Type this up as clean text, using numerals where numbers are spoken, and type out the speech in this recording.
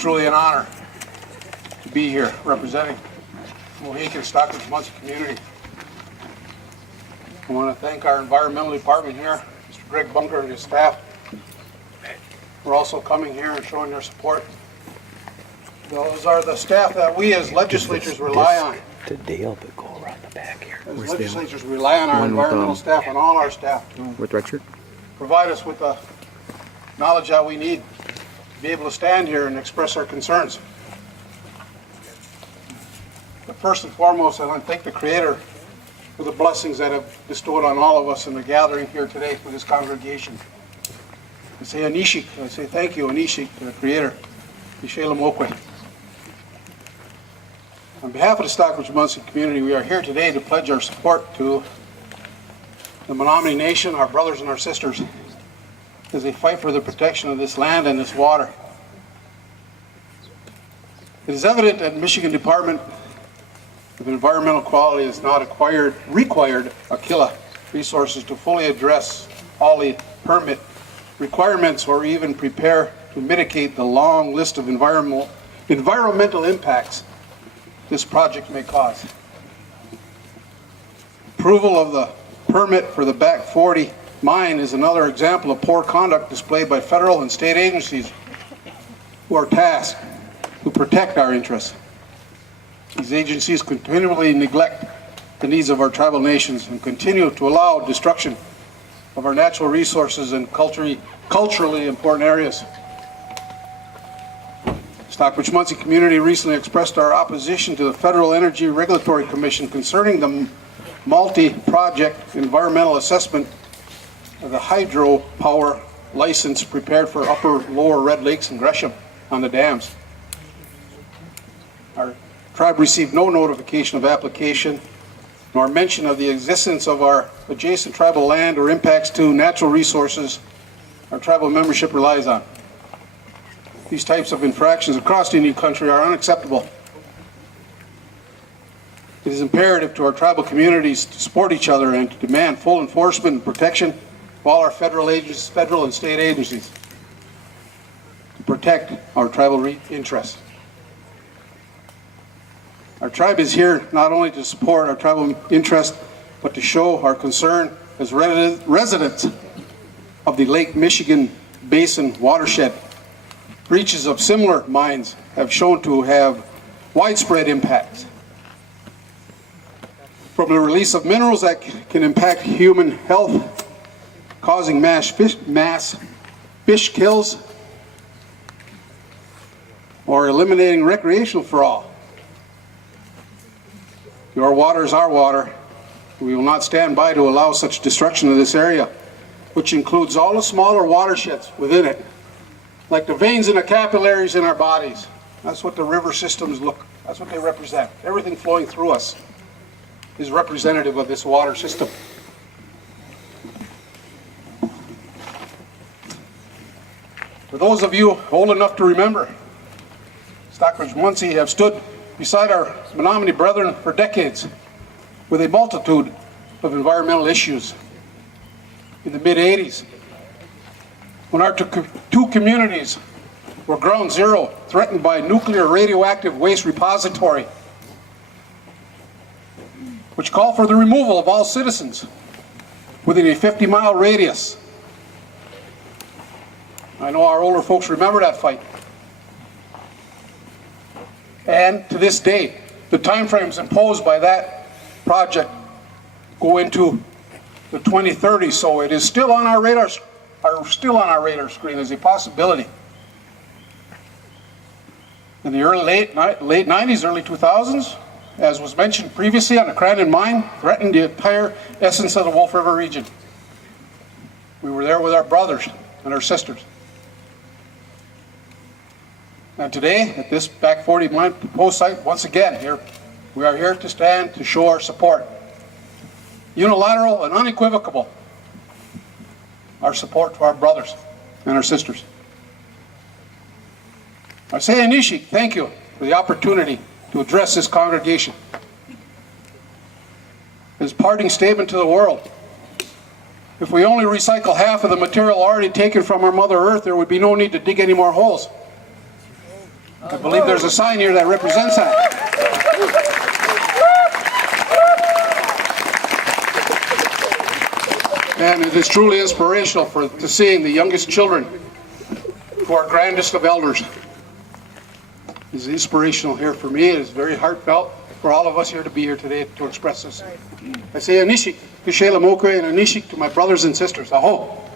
truly an honor to be here representing the Mohican Stockbridge Munsee community. I want to thank our environmental department here, Mr. Greg Bunker and his staff. We're also coming here and showing their support. Those are the staff that we as legislatures rely on. To Dale, but go around the back here. As legislatures rely on our environmental staff and all our staff to With red shirt? provide us with the knowledge that we need to be able to stand here and express our concerns. But first and foremost, I want to thank the Creator for the blessings that have bestowed on all of us in the gathering here today for this congregation. I say Anishik, I say thank you, Anishik, to the Creator. Ishelamokwe. On behalf of the Stockbridge Munsee community, we are here today to pledge our support to the Menominee Nation, our brothers and our sisters, as they fight for the protection of this land and this water. It is evident that Michigan Department of Environmental Quality has not required Aquila resources to fully address all the permit requirements or even prepare to mitigate the long list of environmental impacts this project may cause. Approval of the permit for the Back 40 mine is another example of poor conduct displayed by federal and state agencies who are tasked to protect our interests. These agencies continually neglect the needs of our tribal nations and continue to allow destruction of our natural resources and culturally important areas. Stockbridge Munsee community recently expressed our opposition to the Federal Energy Regulatory Commission concerning the multi-project environmental assessment of the hydropower license prepared for Upper Lower Red Lakes and Gresham on the dams. Our tribe received no notification of application nor mention of the existence of our adjacent tribal land or impacts to natural resources our tribal membership relies on. These types of infractions across the Indian country are unacceptable. It is imperative to our tribal communities to support each other and to demand full enforcement and protection of all our federal and state agencies to protect our tribal interests. Our tribe is here not only to support our tribal interests, but to show our concern as residents of the Lake Michigan Basin watershed. Breaches of similar mines have shown to have widespread impacts, from the release of minerals that can impact human health, causing mass fish kills, or eliminating recreational for all. Your water is our water. We will not stand by to allow such destruction of this area, which includes all the smaller watersheds within it, like the veins and the capillaries in our bodies. That's what the river systems look, that's what they represent. Everything flowing through us is representative of this water system. For those of you old enough to remember, Stockbridge Munsee have stood beside our Menominee brethren for decades with a multitude of environmental issues. In the mid-80s, when our two communities were ground zero, threatened by nuclear radioactive waste repository, which called for the removal of all citizens within a 50-mile radius. I know our older folks remember that fight. And to this day, the timeframes imposed by that project go into the 2030s, so it is still on our radar screen as a possibility. In the late 90s, early 2000s, as was mentioned previously on the Crandon mine, threatened the entire essence of the Wolf River region. We were there with our brothers and our sisters. And today, at this Back 40 mine proposed site, once again, we are here to stand to show our support. Unilateral and unequivocal, our support to our brothers and our sisters. I say, Anishik, thank you for the opportunity to address this congregation. His parting statement to the world: if we only recycle half of the material already taken from our Mother Earth, there would be no need to dig any more holes. I believe there's a sign here that represents that. And it is truly inspirational to seeing the youngest children who are grandest of elders. It's inspirational here for me. It is very heartfelt for all of us here to be here today to express this. I say Anishik, Kishela Mokwe, and Anishik to my brothers and sisters. Aho!